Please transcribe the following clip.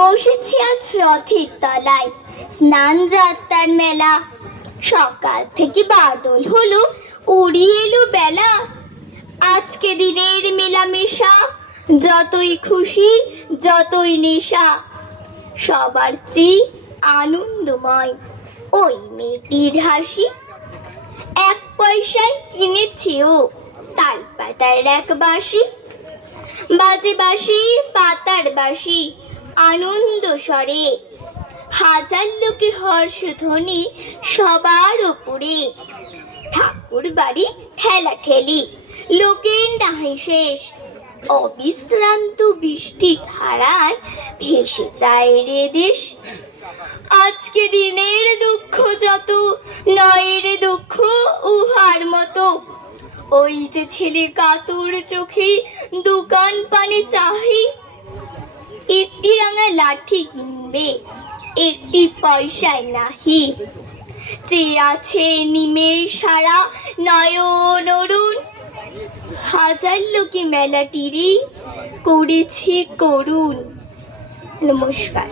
বসেছি আজ রথের তলায়, স্নান যাত্রার মেলা। সকাল থেকে বাদল হলো, উড়িয়ে এলো বেলা। আজকে দিনের মেলামেশা, যতই খুশি যতই নেশা, সবার চেয়ে আনন্দময় ওই মেয়েটির হাসি। 1 পয়সায় কিনেছে ও তাল পাতার এক বাঁশি। বাজে বাঁশি পাতার বাঁশি আনন্দ স্বরে, হাজার লোকে হর্ষধ্বনি সবার উপরে। ঠাকুর বাড়ি ঠেলা ঠেলি, লোকের নাহি শেষ। অবিশ্রান্ত বৃষ্টি ধারায় ভেসে যায় রে দেশ। আজকে দিনের দুঃখ যত, নয় রে দুঃখ উহার মতো। ওই যে ছেলে কাতর চোখে দোকান পানে চাহি, একটি রাঙা লাঠি কিনবে, একটি পয়সায় নাহি। যে আছে নিমেষ সারা নয়ন অরুণ, হাজার লোকে মেলাটিরই করেছে করুণ। নমস্কার।